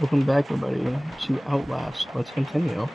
Welcome back, everybody, to Outlast. Let's continue.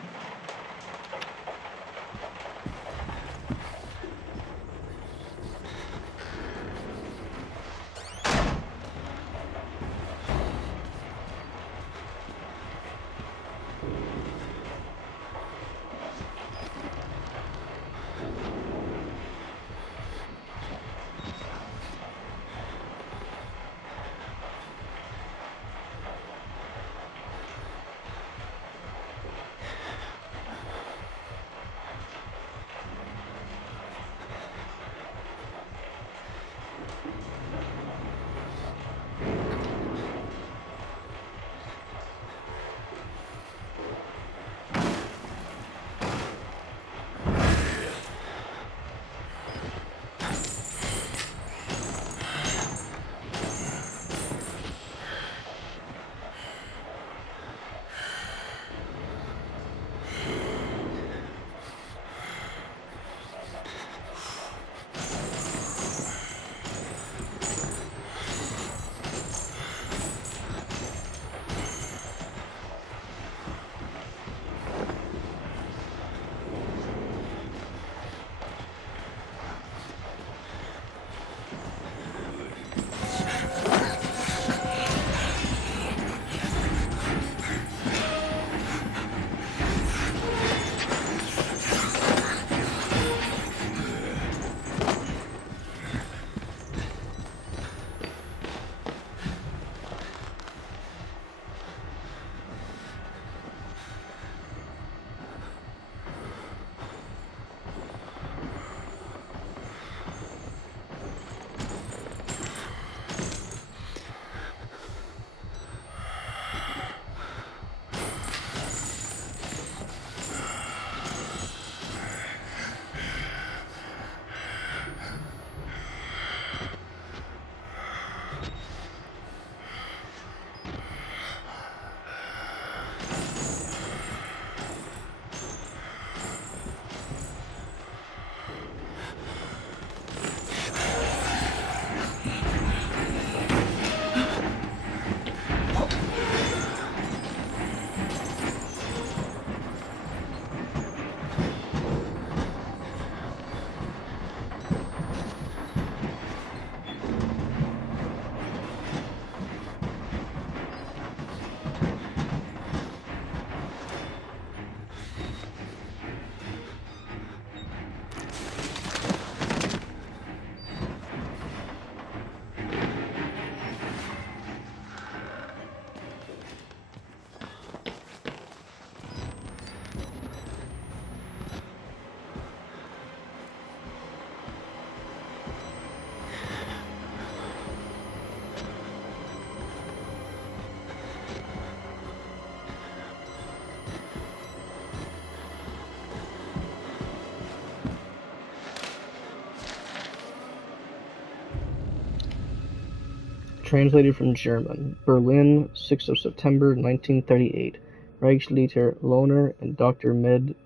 Translated from German. Berlin, 6th of September, 1938. Reichsleiter Lohner and Dr. Med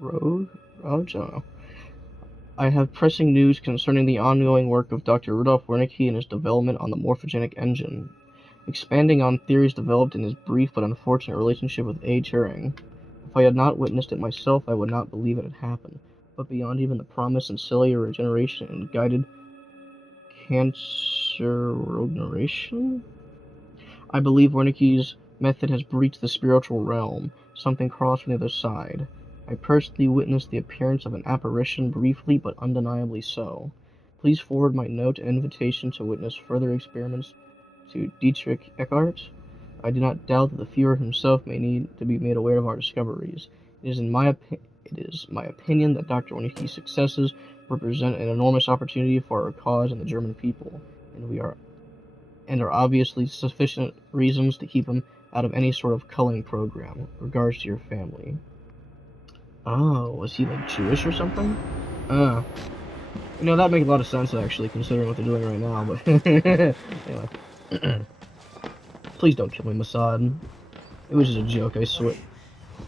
Roj? I have pressing news concerning the ongoing work of Dr. Rudolf Wernicke and his development on the morphogenic engine. Expanding on theories developed in his brief but unfortunate relationship with A. Turing. If I had not witnessed it myself, I would not believe it had happened. But beyond even the promise and cellular regeneration and guided cancerogeneration, I believe Wernicke's method has breached the spiritual realm. Something crossed from the other side. I personally witnessed the appearance of an apparition, briefly but undeniably so. Please forward my note and invitation to witness further experiments to Dietrich Eckart. I do not doubt that the Führer himself may need to be made aware of our discoveries. It is my opinion that Dr. Wernicke's successes represent an enormous opportunity for our cause and the German people, and are obviously sufficient reasons to keep him out of any sort of culling program. Regards to your family. Oh, was he like Jewish or something? That makes a lot of sense actually, considering what they're doing right now, but anyway. Please don't kill me, Mossad. It was just a joke, I swear.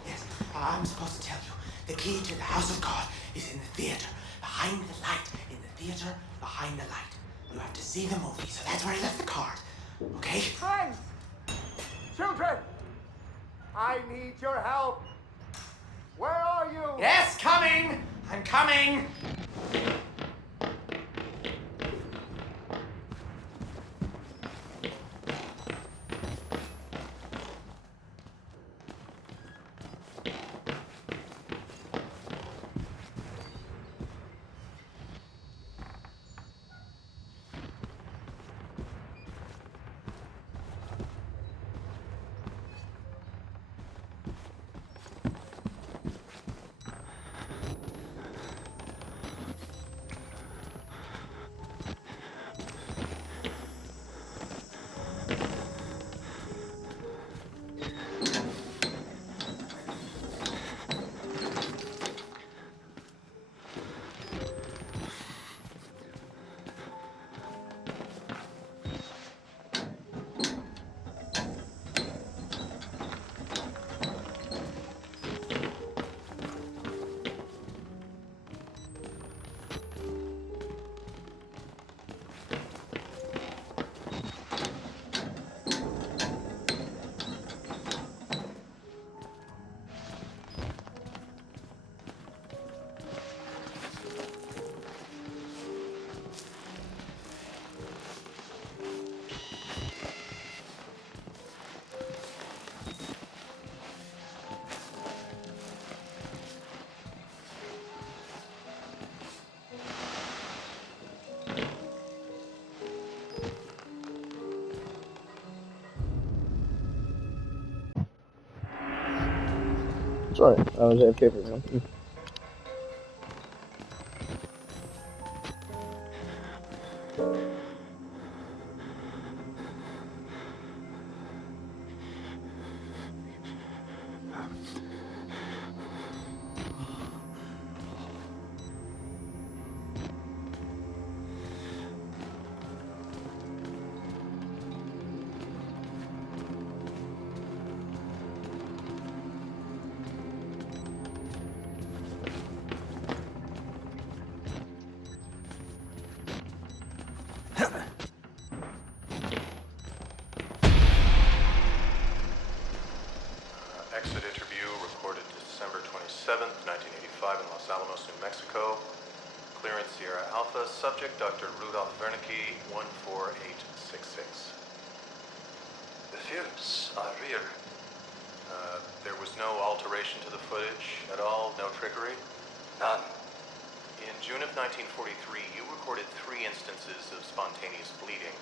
Yes, I'm supposed to tell you. The key to the house of God is in the theater, behind the light. In the theater, behind the light. You have to see the movie, so that's where I left the card. Okay? Friends! Children! I need your help. Where are you? Yes, coming! I'm coming! Sorry, I was AFK for a minute. Exit interview recorded December 27th, 1985 in Los Alamos, New Mexico. Clearance Sierra Alpha. Subject Dr. Rudolf Wernicke, 14866. The films are real. There was no alteration to the footage at all? No trickery? None. In June of 1943, you recorded 3 instances of spontaneous bleeding.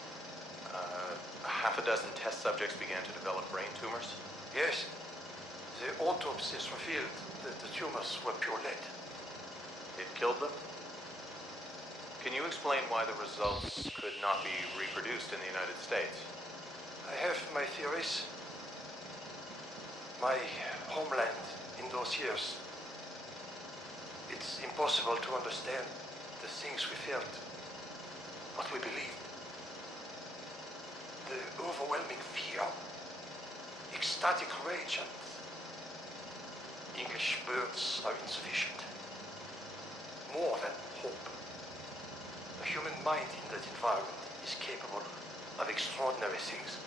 Half a dozen test subjects began to develop brain tumors? Yes. The autopsies revealed that the tumors were pure lead. It killed them? Can you explain why the results could not be reproduced in the United States? I have my theories. My homeland in those years. It's impossible to understand the things we felt, what we believed. The overwhelming fear, ecstatic rage, and English words are insufficient. More than hope. The human mind in that environment is capable of extraordinary things.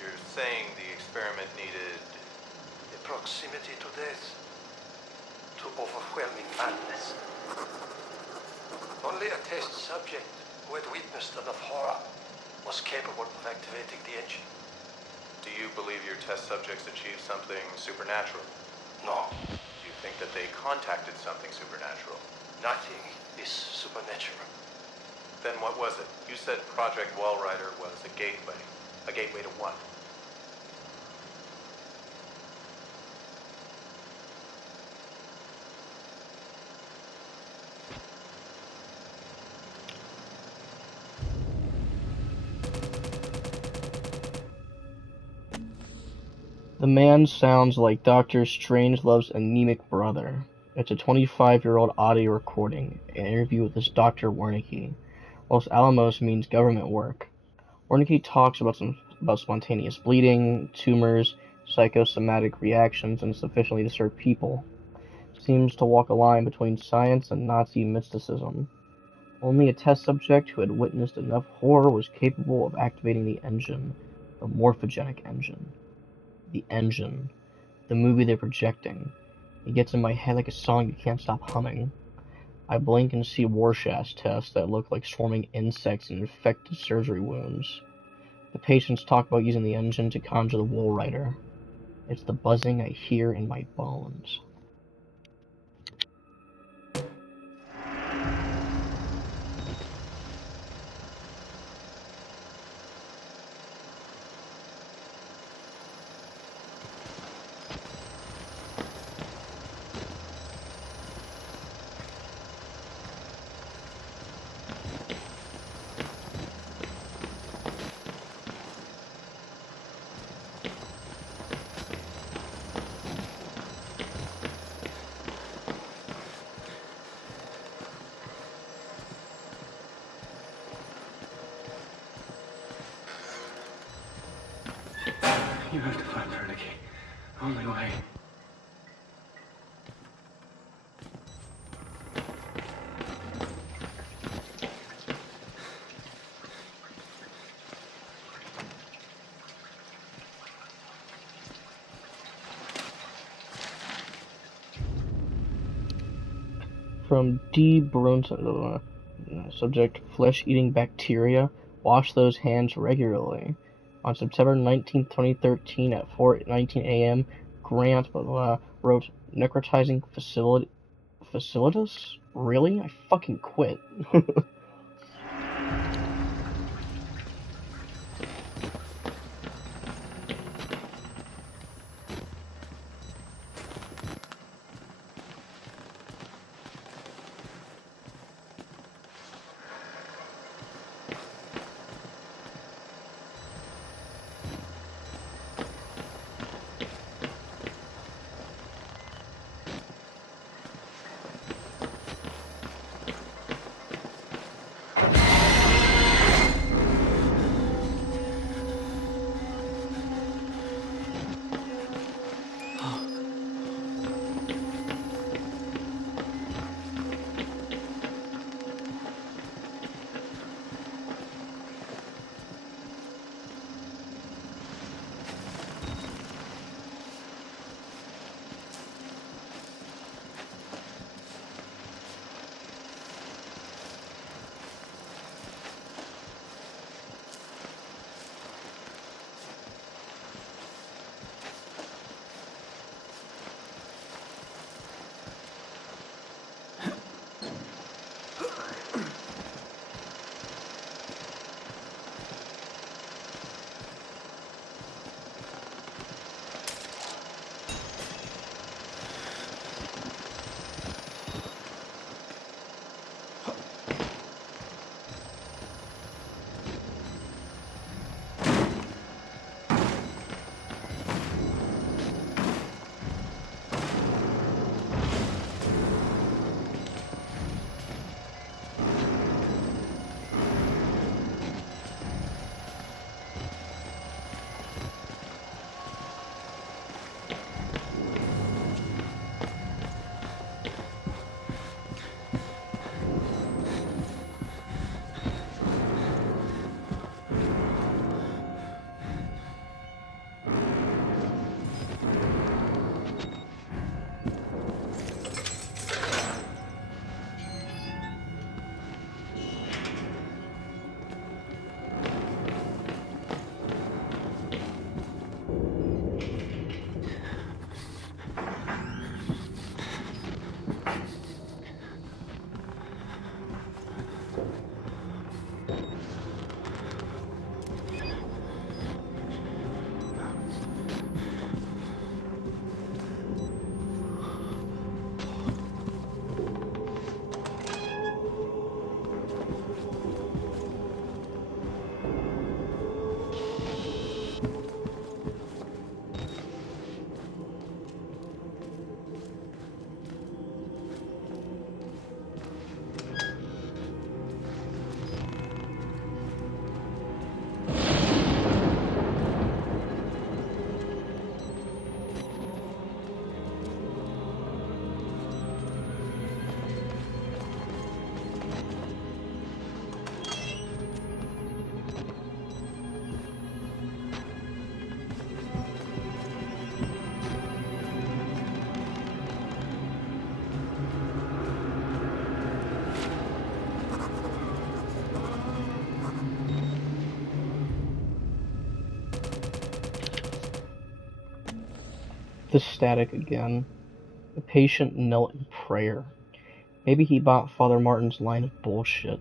You're saying the experiment needed... The proximity to death, to overwhelming madness. Only a test subject who had witnessed enough horror was capable of activating the engine. Do you believe your test subjects achieved something supernatural? No, Do you think that they contacted something supernatural? nothing is supernatural. Then what was it? You said Project Wallrider was a gateway. A gateway to what? The man sounds like Dr. Strangelove's anemic brother. It's a 25-year-old audio recording, an interview with this Dr. Wernicke. Los Alamos means government work. Wernicke talks about spontaneous bleeding, tumors, psychosomatic reactions, and sufficiently disturbed people. Seems to walk a line between science and Nazi mysticism. Only a test subject who had witnessed enough horror was capable of activating the engine, the morphogenic engine. The Engine, the movie they're projecting. It gets in my head like a song you can't stop humming. I blink and see Warshafts tests that look like swarming insects and infected surgery wounds. The patients talk about using the engine to conjure the Wool Rider. It's the buzzing I hear in my bones. You have to find Wernicke. Only way. From D. Brunson, subject, flesh-eating bacteria. Wash those hands regularly. On September 19, 2013, at 4:19 a.m., Grant wrote, necrotizing facilitus? Really? I fucking quit. The static again. The patient knelt in prayer. Maybe he bought Father Martin's line of bullshit.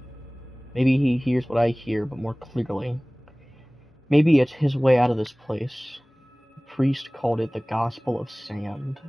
Maybe he hears what I hear, but more clearly. Maybe it's his way out of this place. The priest called it the Gospel of Sand.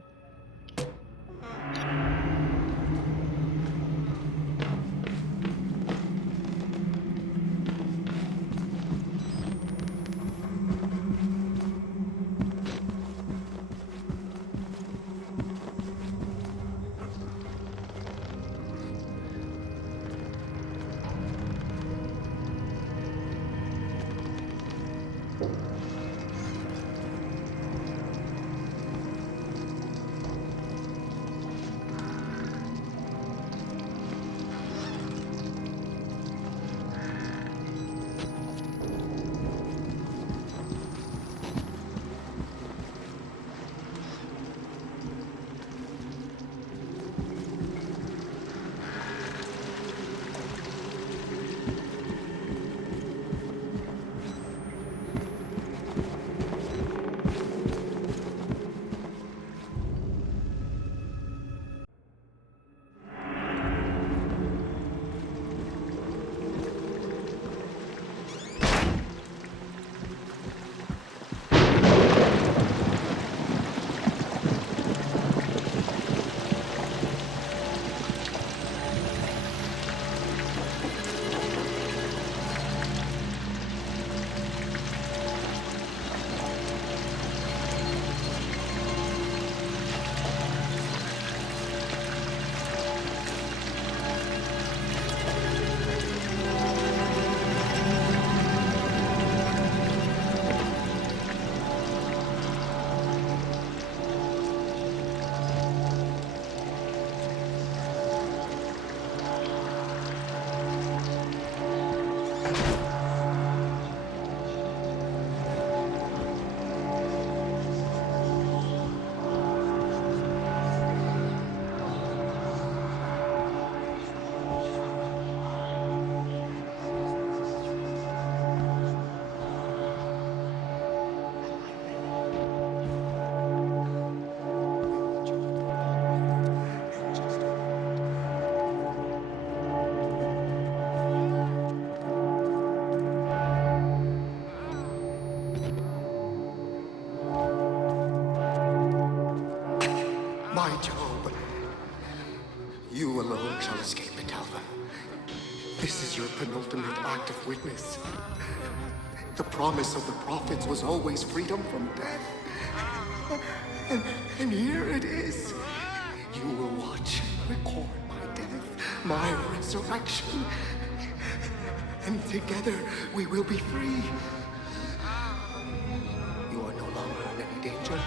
My Job, you alone shall escape it, Alva. This is your penultimate act of witness. The promise of the prophets was always freedom from death. And here it is. You will watch and record my death, my resurrection. And together we will be free. You are no longer in any danger.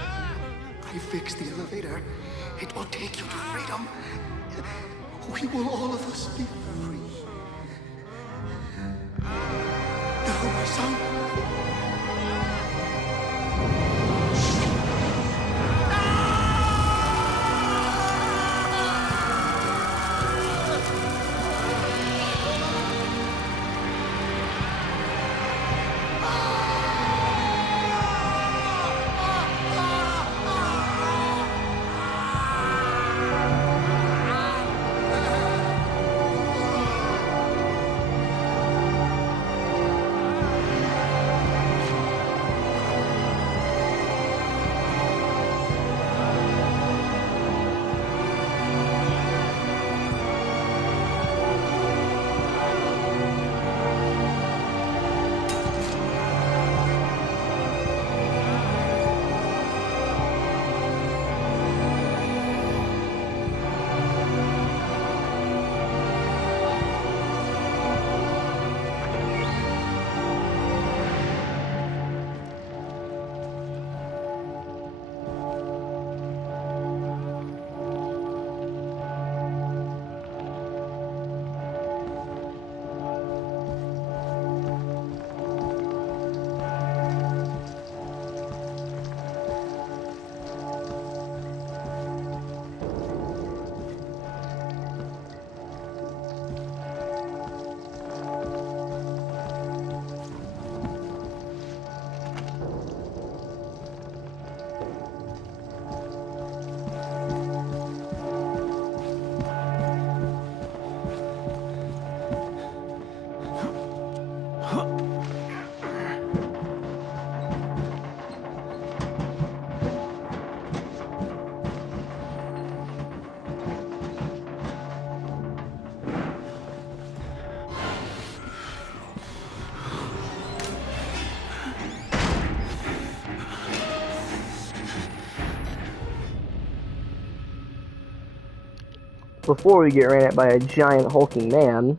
I fixed the elevator. It will take you to freedom. We will all of us be free. Now, my son. before we get ran at by a giant hulking man.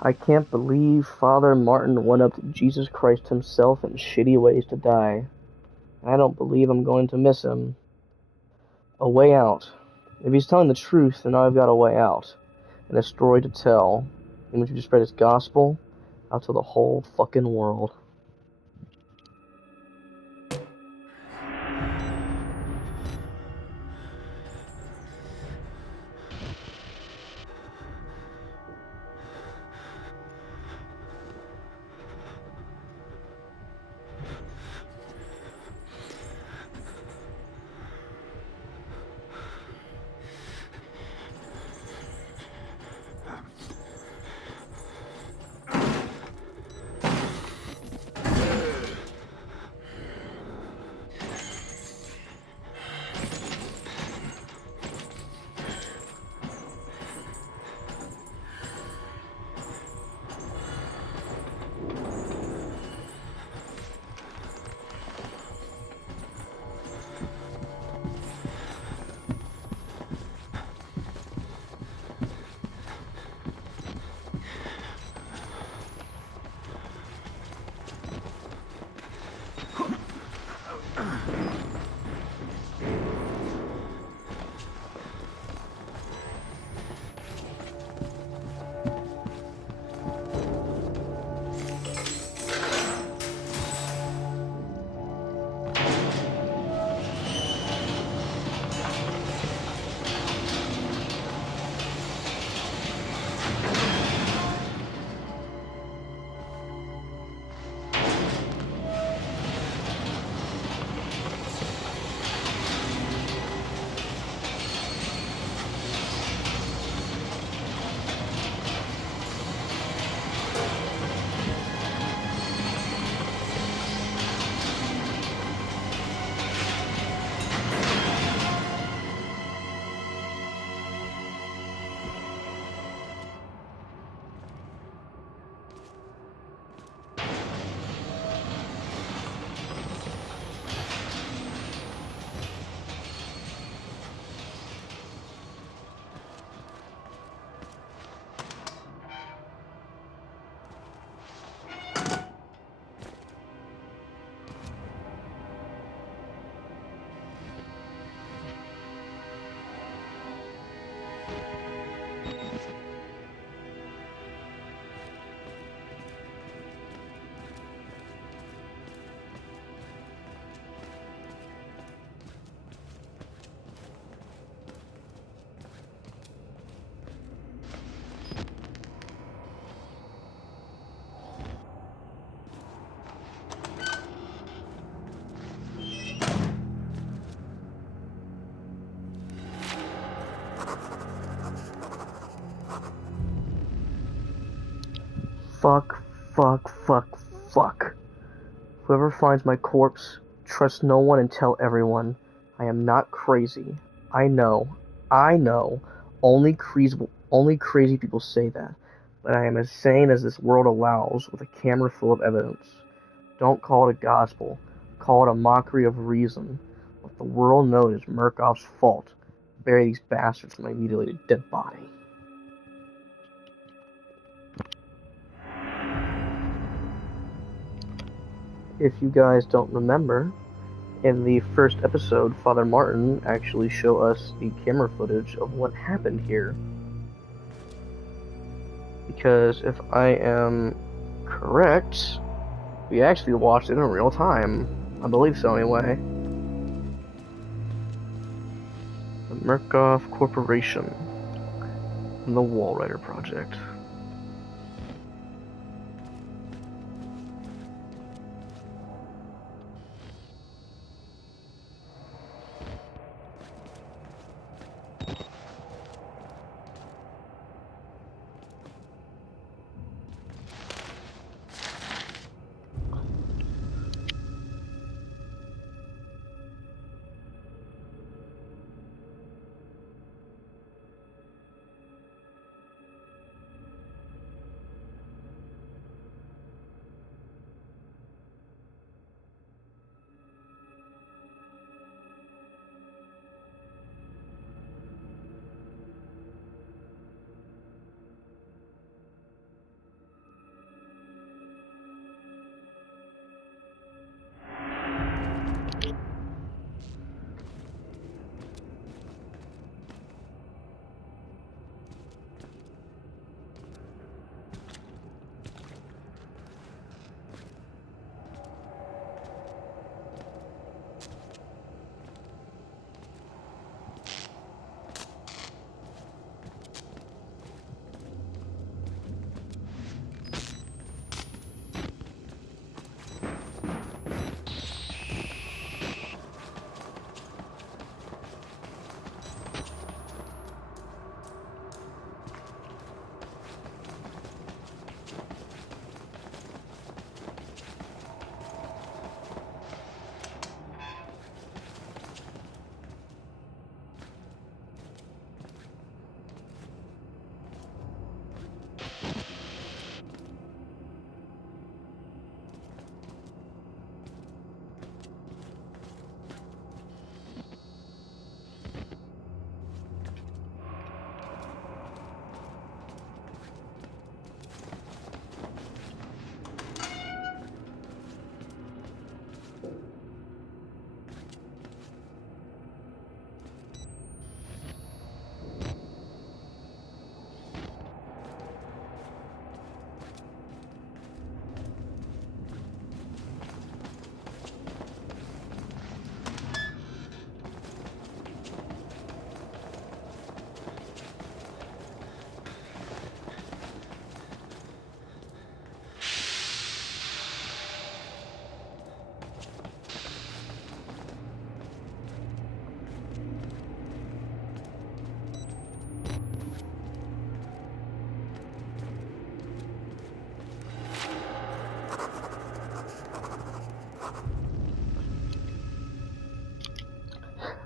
I can't believe Father Martin went up to Jesus Christ himself in shitty ways to die. I don't believe I'm going to miss him. A way out. If he's telling the truth, then I've got a way out. And a story to tell. In which we spread his gospel out to the whole fucking world. Fuck, fuck, fuck, fuck. Whoever finds my corpse, trust no one and tell everyone. I am not crazy. I know. Only crazy people say that. But I am as sane as this world allows, with a camera full of evidence. Don't call it a gospel. Call it a mockery of reason. Let the world know it is Murkoff's fault. Bury these bastards in my mutilated dead body. If you guys don't remember, in the first episode, Father Martin actually showed us the camera footage of what happened here. Because if I am correct, we actually watched it in real time. I believe so, anyway. The Murkoff Corporation and the Walrider Project.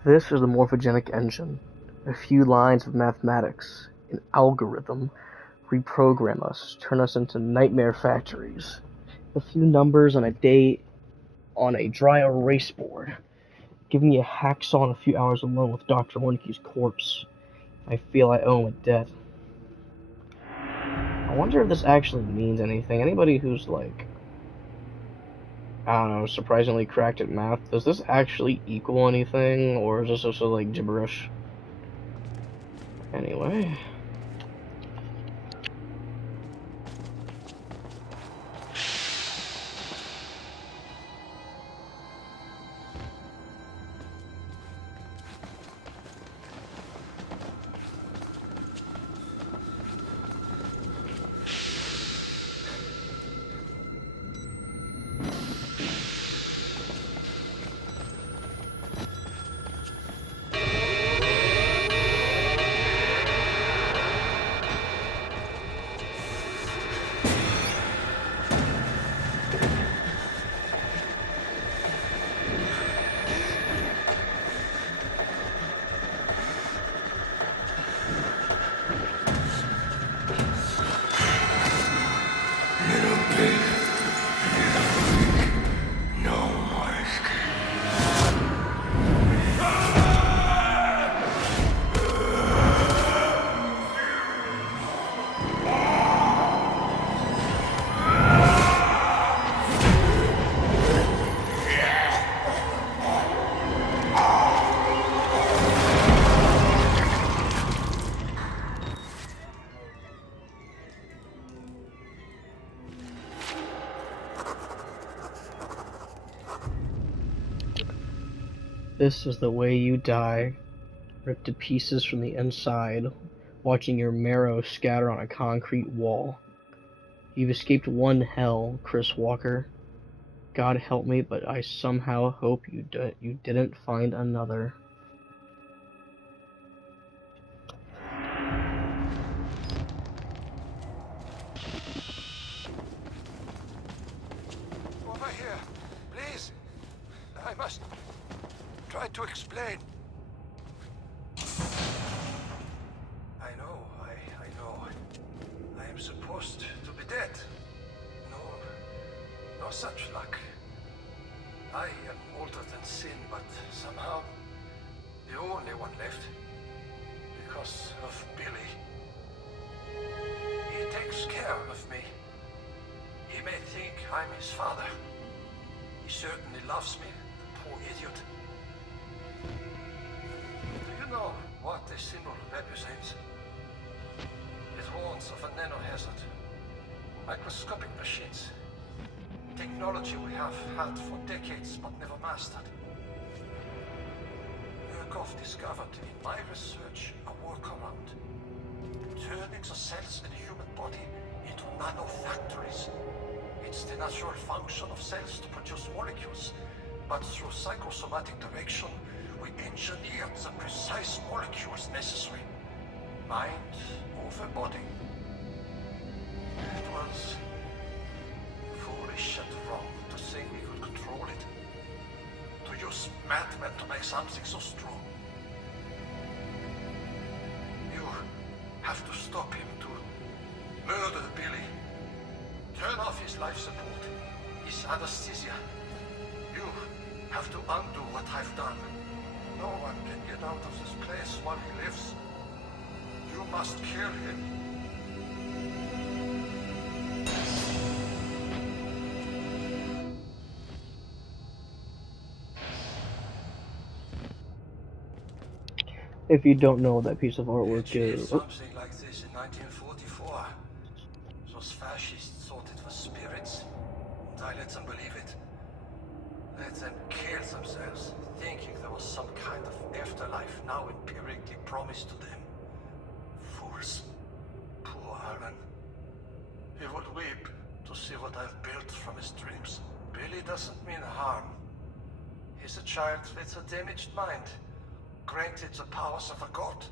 This is the morphogenic engine. A few lines of mathematics, an algorithm, reprogram us, turn us into nightmare factories. A few numbers on a date on a dry erase board. Give me a hacksaw and a few hours alone with Dr. Wernicke's corpse. I feel I owe him a debt. I wonder if this actually means anything. Anybody who's like, I don't know, surprisingly cracked at math, does this actually equal anything, or is this also like gibberish? Anyway. This is the way you die, ripped to pieces from the inside, watching your marrow scatter on a concrete wall. You've escaped one hell, Chris Walker. God help me, but I somehow hope you didn't find another. Over here, please. I must try to explain. I know. I am supposed to be dead. No such luck. I am older than sin, but somehow the only one left. Because of Billy. He takes care of me. He may think I'm his father. He certainly loves me, the poor idiot. Do you know what this symbol represents? It warns of a nanohazard. Microscopic machines. Technology we have had for decades but never mastered. Murkoff discovered in my research a workaround. Turning the cells in the human body into nanofactories. It's the natural function of cells to produce molecules, but through psychosomatic direction, we engineered the precise molecules necessary. Mind over body. It was foolish and wrong to think we could control it. To use madmen to make something so strong. You have to stop him to murder Billy. Turn off his life support, his anesthesia. You have to undo what I've done. No one can get out of this place while he lives. You must kill him. If you don't know what that piece of artwork is... Something like this in 1944. Those fascists thought it was spirits, and I let them believe it. Let them kill themselves, thinking there was some kind of afterlife now empirically promised to them. Fools. Poor Alan. He would weep to see what I've built from his dreams. Billy doesn't mean harm. He's a child with a damaged mind, granted the powers of a god.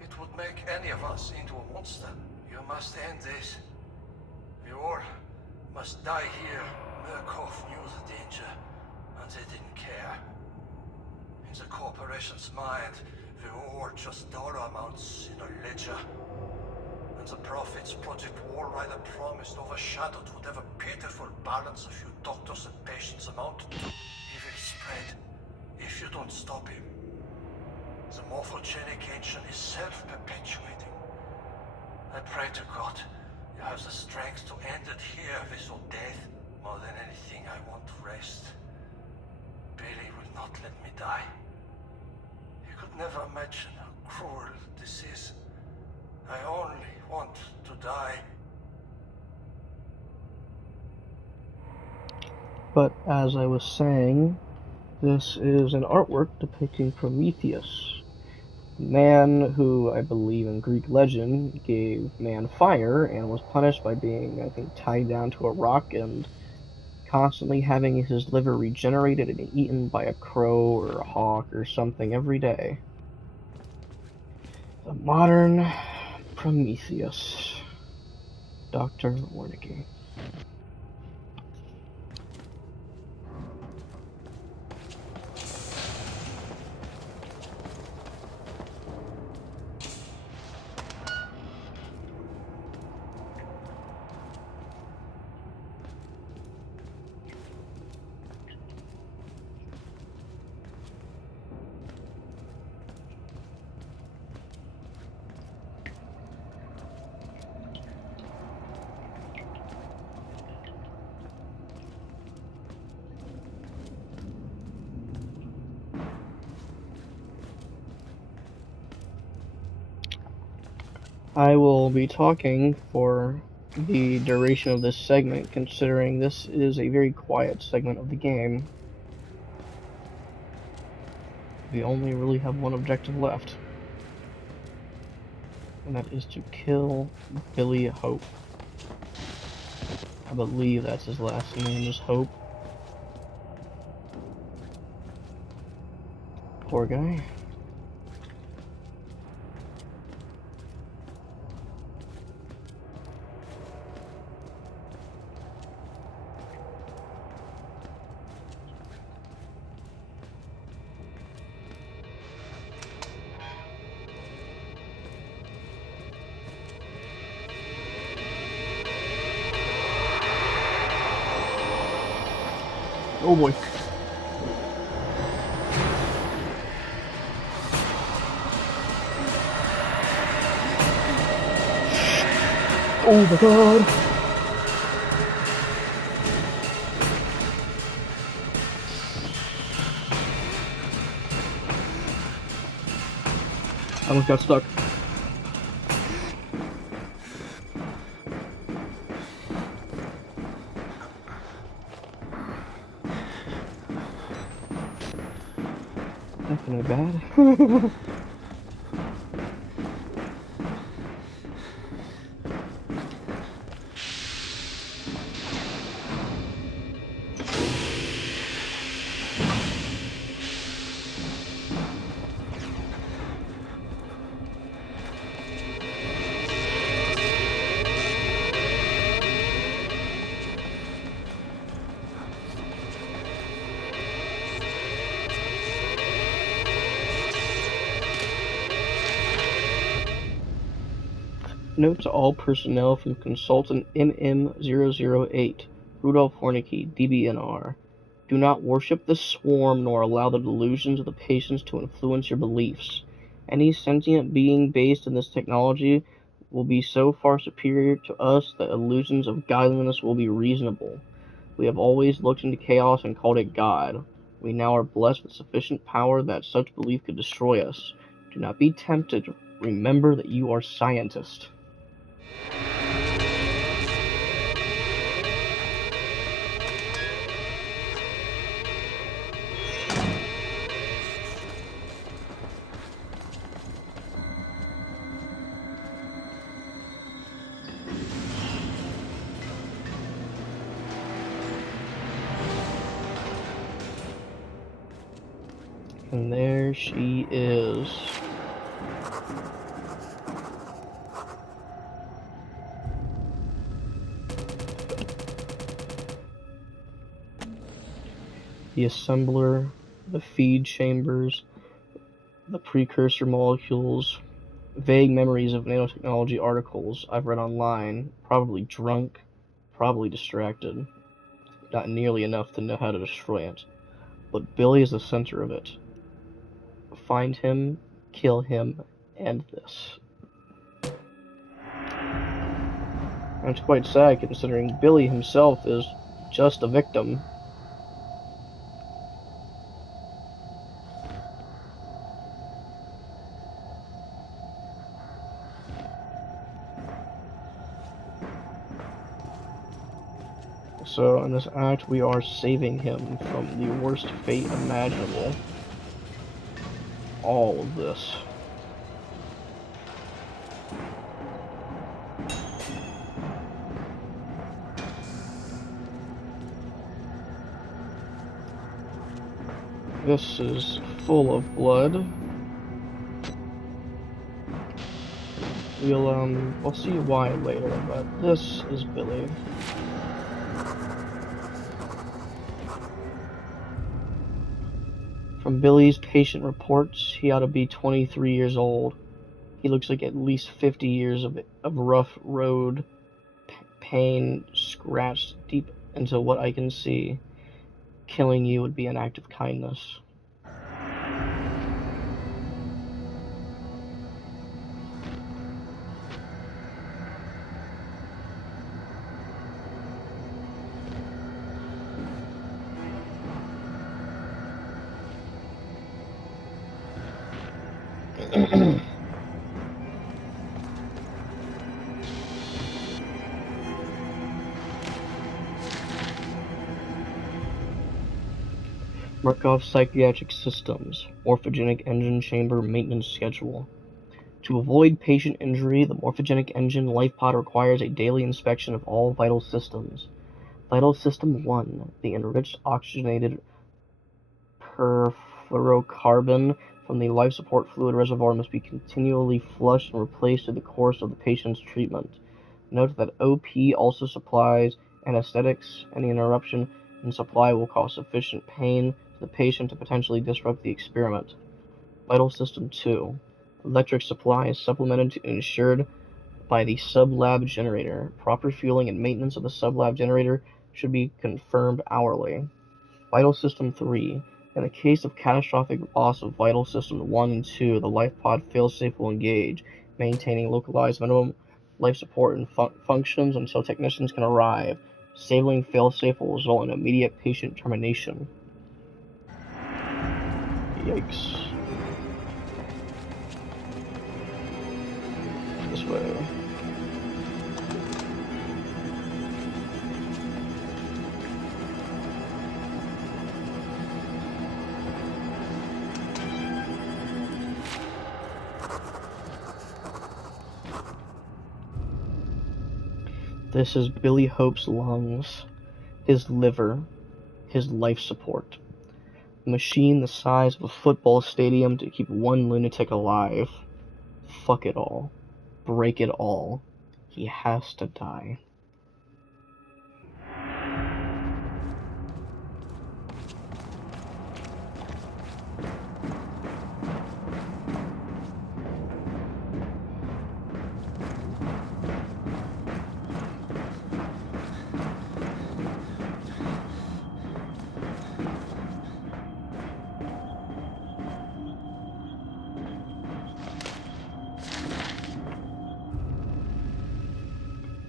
It would make any of us into a monster. You must end this. We all must die here. Murkoff knew the danger. the corporation's mind, we're all just dollar amounts in a ledger. And the Prophet's Project Walrider promised overshadowed whatever pitiful balance a few doctors and patients amounted to. He will spread if you don't stop him. The morphogenic ancient is self-perpetuating. I pray to God you have the strength to end it here with your death. More than anything, I want to rest. Billy will not let me die. He could never imagine how cruel this is. I only want to die. But as I was saying, this is an artwork depicting Prometheus, a man who, I believe in Greek legend, gave man fire and was punished by being, I think, tied down to a rock and constantly having his liver regenerated and eaten by a crow or a hawk or something every day. The modern Prometheus, Dr. Wernicke. I will be talking for the duration of this segment, considering this is a very quiet segment of the game. We only really have one objective left, and that is to kill Billy Hope. I believe that's his last name is Hope. Poor guy. Oh boy. Oh my god. I almost got stuck. Definitely bad. Note to all personnel from Consultant MM008, Rudolph Wernicke, DBNR. Do not worship the swarm nor allow the delusions of the patients to influence your beliefs. Any sentient being based in this technology will be so far superior to us that illusions of godliness will be reasonable. We have always looked into chaos and called it God. We now are blessed with sufficient power that such belief could destroy us. Do not be tempted. Remember that you are scientists. And there she is. The assembler, the feed chambers, the precursor molecules, vague memories of nanotechnology articles I've read online, probably drunk, probably distracted, not nearly enough to know how to destroy it. But Billy is the center of it. Find him, kill him, end this. And it's quite sad considering Billy himself is just a victim. So in this act, we are saving him from the worst fate imaginable. All of this. This is full of blood. We'll see why later, but this is Billy. From Billy's patient reports, he ought to be 23 years old. He looks like at least 50 years of rough road pain scratched deep into what I can see. Killing you would be an act of kindness. Markov Psychiatric Systems, Morphogenic Engine Chamber Maintenance Schedule. To avoid patient injury, the Morphogenic Engine life pod requires a daily inspection of all vital systems. Vital System 1, the enriched oxygenated perfluorocarbon from the life support fluid reservoir must be continually flushed and replaced through the course of the patient's treatment. Note that OP also supplies anesthetics. Any interruption in supply will cause sufficient pain to the patient to potentially disrupt the experiment. Vital System 2. Electric supply is supplemented and ensured by the sub-lab generator. Proper fueling and maintenance of the sub-lab generator should be confirmed hourly. Vital System 3. In the case of catastrophic loss of Vital System 1 and 2, the life pod failsafe will engage, maintaining localized minimum life support and functions until technicians can arrive. Disabling failsafe will result in immediate patient termination. Yikes. This way. This is Billy Hope's lungs, his liver, his life support. A machine the size of a football stadium to keep one lunatic alive. Fuck it all. Break it all. He has to die.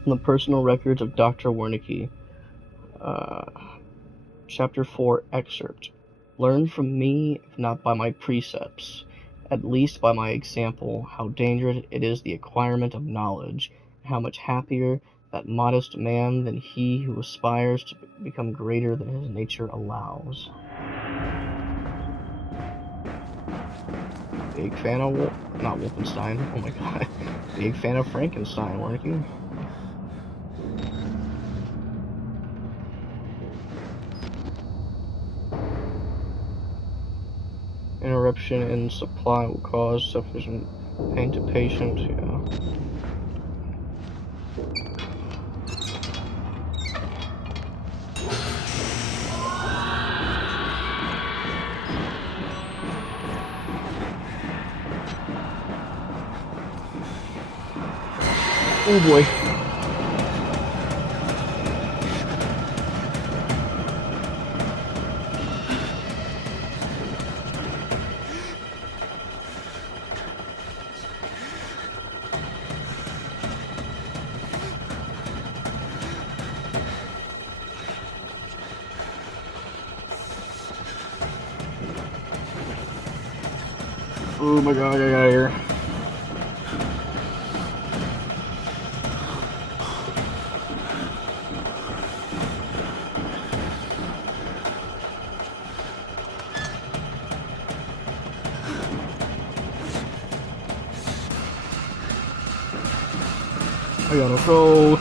From the personal records of Dr. Wernicke, Chapter 4 excerpt. Learn from me, if not by my precepts, at least by my example, how dangerous it is the acquirement of knowledge, and how much happier that modest man than he who aspires to become greater than his nature allows. Big fan of not Wolfenstein, oh my god. Big fan of Frankenstein, Wernicke. Interruption in supply will cause sufficient pain to patient, yeah. Oh boy. Oh my god, I got here. I gotta go.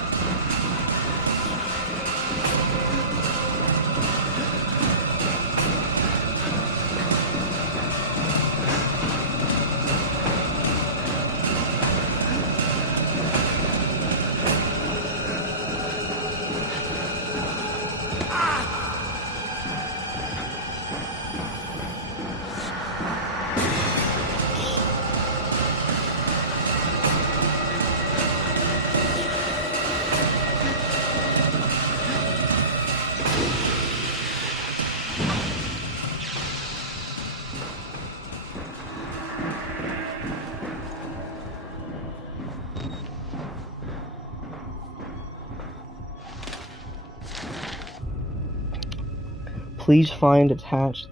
Please find attached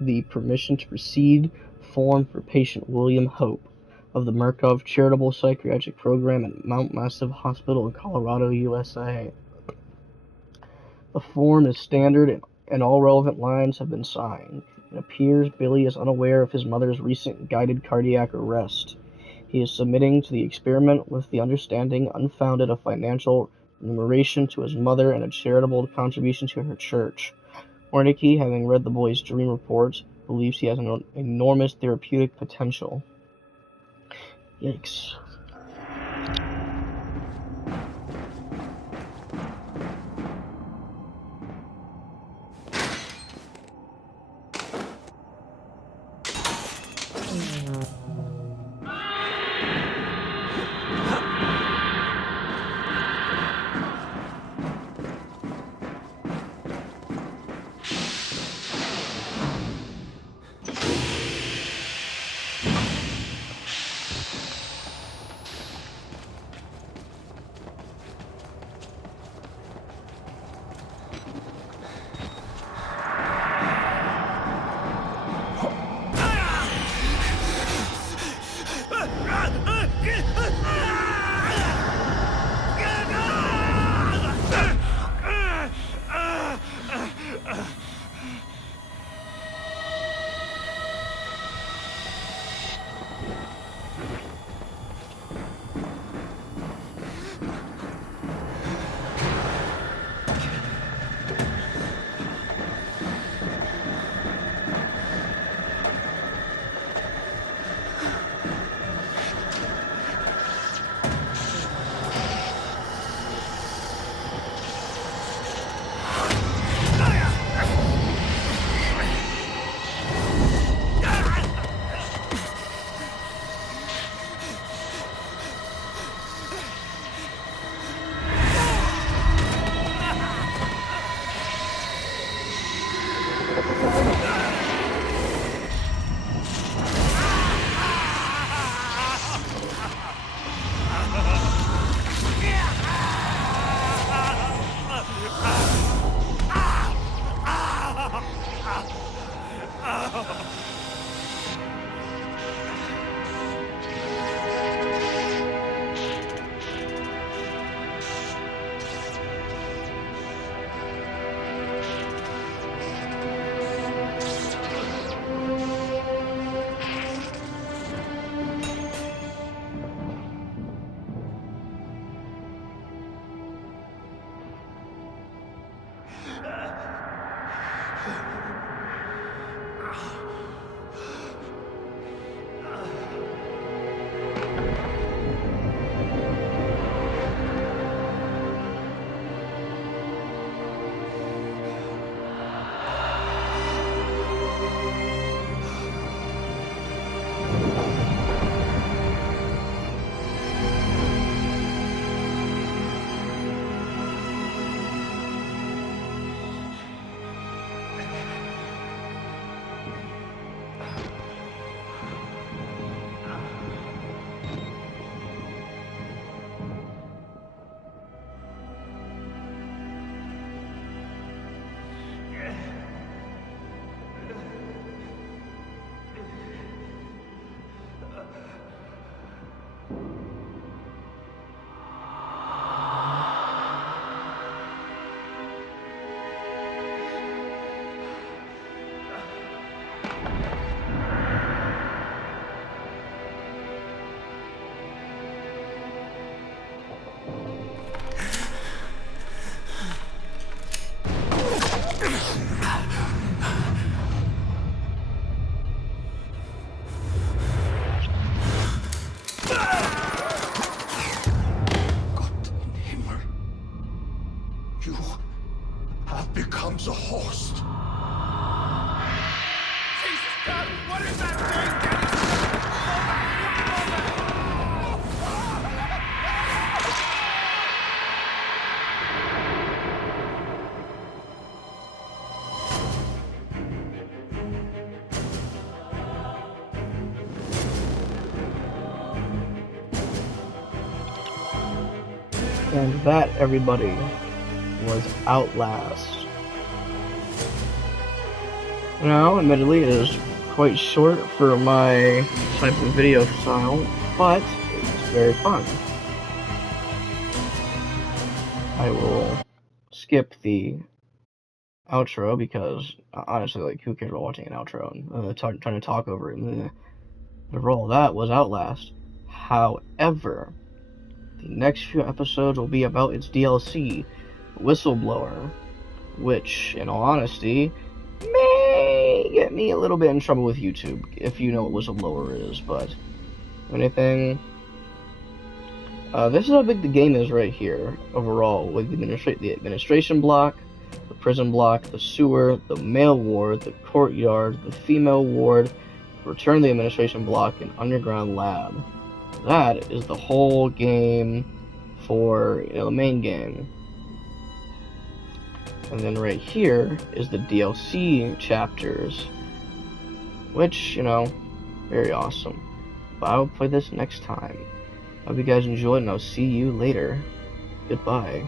the permission to proceed form for patient William Hope of the Murkoff Charitable Psychiatric Program at Mount Massive Hospital in Colorado, USA. The form is standard and all relevant lines have been signed. It appears Billy is unaware of his mother's recent guided cardiac arrest. He is submitting to the experiment with the understanding unfounded of financial remuneration to his mother and a charitable contribution to her church. Wernicke, having read the boy's dream reports, believes he has an enormous therapeutic potential. Yikes. And that, everybody, was Outlast. Now, admittedly, it is quite short for my type of video style, but it's very fun. I will skip the outro because, honestly, like, who cares about watching an outro and trying to talk over it? The role that was Outlast. However, the next few episodes will be about its DLC, Whistleblower, which, in all honesty, may get me a little bit in trouble with YouTube if you know what Whistleblower is, but if anything, this is how big the game is right here, overall, with the administration block, the prison block, the sewer, the male ward, the courtyard, the female ward, return to the administration block, and underground lab. That is the whole game for, the main game. And then right here is the DLC chapters, which, very awesome. But I will play this next time. Hope you guys enjoyed, and I'll see you later. Goodbye.